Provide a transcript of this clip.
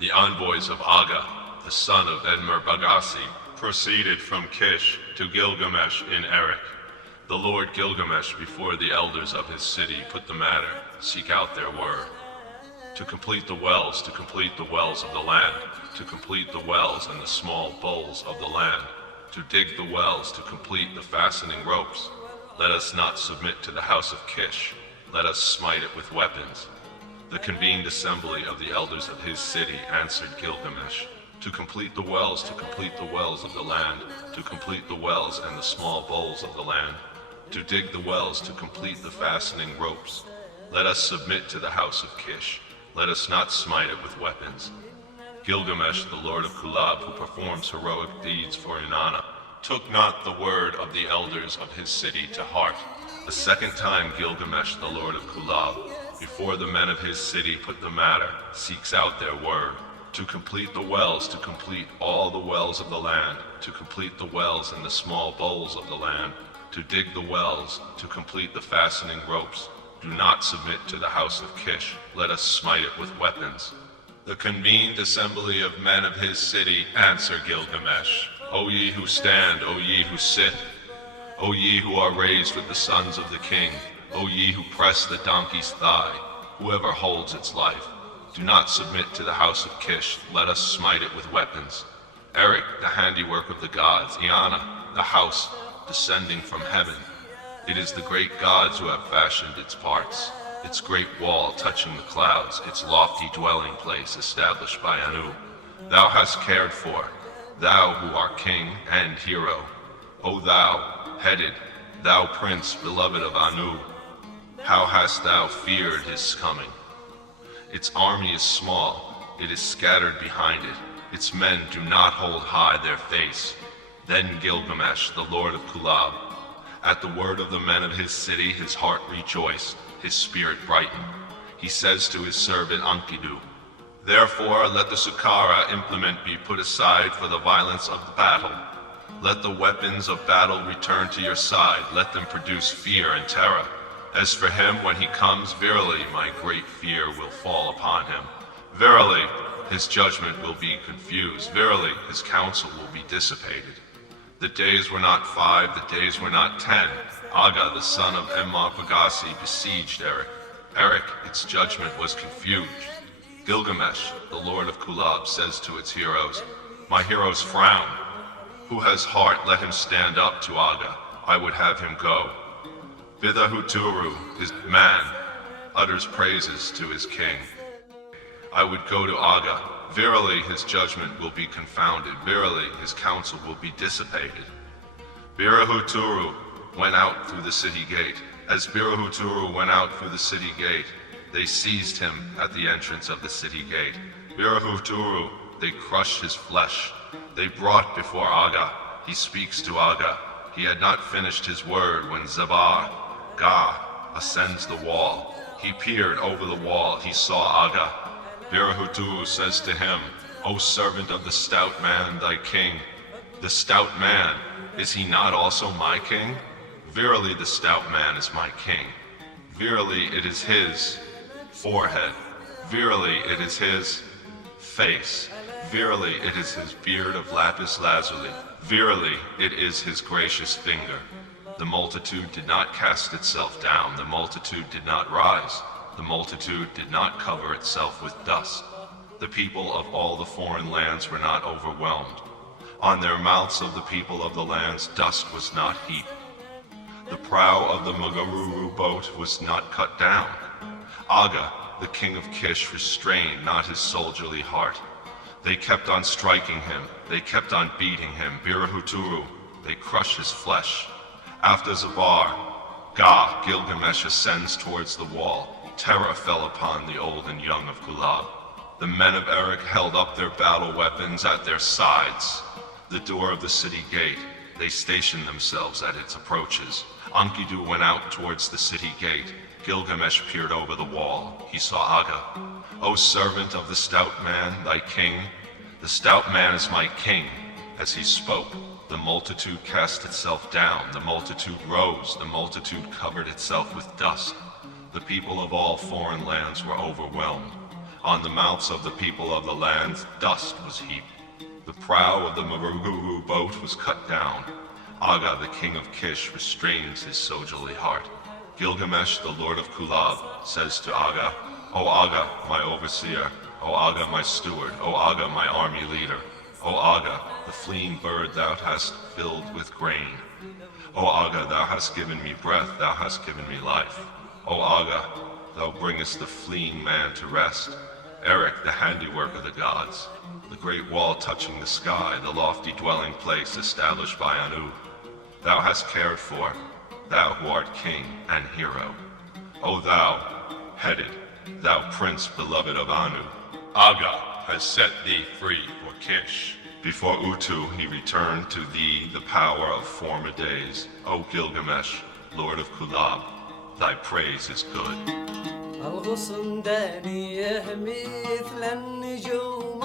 The envoys of Agga, the son of Enmer-Bagasi, proceeded from Kish to Gilgamesh in Erech. The Lord Gilgamesh before the elders of his city put the matter, seek out their word. To complete the wells of the land, to complete the wells and the small bowls of the land, to dig the wells, to complete the fastening ropes. Let us not submit to the house of Kish, let us smite it with weapons. The convened assembly of the elders of his city answered Gilgamesh, to complete the wells of the land, to complete the wells and the small bowls of the land, to dig the wells, to complete the fastening ropes. Let us submit to the house of Kish, let us not smite it with weapons. Gilgamesh, the lord of Kulab, who performs heroic deeds for Inanna, took not the word of the elders of his city to heart. A second time Gilgamesh, the lord of Kulab, before the men of his city put the matter, seeks out their word. To complete the wells, to complete all the wells of the land, to complete the wells and the small bowls of the land, to dig the wells, to complete the fastening ropes. Do not submit to the house of Kish, let us smite it with weapons. The convened assembly of men of his city answer Gilgamesh, O ye who stand, O ye who sit, O ye who are raised with the sons of the king, O ye who press the donkey's thigh, whoever holds its life. Do not submit to the house of Kish, let us smite it with weapons. Erech, the handiwork of the gods, Inanna, the house descending from heaven. It is the great gods who have fashioned its parts, its great wall touching the clouds, its lofty dwelling place established by Anu. Thou hast cared for, thou who art king and hero. O thou, headed, thou prince beloved of Anu, how hast thou feared his coming? Its army is small, it is scattered behind it, its men do not hold high their face. Then Gilgamesh, the lord of Kulab, at the word of the men of his city, his heart rejoiced, his spirit brightened. He says to his servant Enkidu, Therefore let the Sukkara implement be put aside for the violence of the battle. Let the weapons of battle return to your side, let them produce fear and terror. As for him, when he comes, verily my great fear will fall upon him. Verily, his judgment will be confused. Verily, his counsel will be dissipated. The days were not 5, the days were not 10. Agga, the son of Enmer-Bagasi, besieged Erech. Erech, its judgment was confused. Gilgamesh, the lord of Kulab, says to its heroes, My heroes frown. Who has heart, let him stand up to Agga. I would have him go. Vidahuturu, his man, utters praises to his king. I would go to Agga. Verily his judgment will be confounded. Verily his counsel will be dissipated. Birahuturu went out through the city gate. As Birahuturu went out through the city gate, they seized him at the entrance of the city gate. Birahuturu, they crushed his flesh. They brought before Agga. He speaks to Agga. He had not finished his word when Zabar, Ga, ascends the wall. He peered over the wall. He saw Agga. Birahuturu says to him, O servant of the stout man, thy king. The stout man, is he not also my king? Verily the stout man is my king. Verily it is his forehead. Verily it is his face. Verily it is his beard of lapis lazuli. Verily it is his gracious finger. The multitude did not cast itself down. The multitude did not rise. The multitude did not cover itself with dust. The people of all the foreign lands were not overwhelmed. On their mouths of the people of the lands dust was not heaped. The prow of the Mugaruru boat was not cut down. Agga, the king of Kish, restrained not his soldierly heart. They kept on striking him. They kept on beating him. Birahuturu, they crushed his flesh. After Zabar, Ga, Gilgamesh ascends towards the wall. Terror fell upon the old and young of Kulab. The men of Erech held up their battle weapons at their sides. The door of the city gate, they stationed themselves at its approaches. Enkidu went out towards the city gate. Gilgamesh peered over the wall. He saw Agga. O servant of the stout man, thy king. The stout man is my king. As he spoke, the multitude cast itself down. The multitude rose. The multitude covered itself with dust. The people of all foreign lands were overwhelmed. On the mouths of the people of the land, dust was heaped. The prow of the Maruguru boat was cut down. Agga, the king of Kish, restrains his soldierly heart. Gilgamesh, the lord of Kulab, says to Agga, O Agga, my overseer, O Agga, my steward, O Agga, my army leader, O Agga, the fleeing bird thou hast filled with grain. O Agga, thou hast given me breath, thou hast given me life. O Agga, thou bringest the fleeing man to rest. Erech, the handiwork of the gods, the great wall touching the sky, the lofty dwelling place established by Anu, thou hast cared for, thou who art king and hero. O thou, headed, thou prince beloved of Anu, Agga has set thee free for Kish. Before Utu he returned to thee the power of former days. O Gilgamesh, lord of Kulab, thy praise is good. الغصن داني يحمي مثل النجوم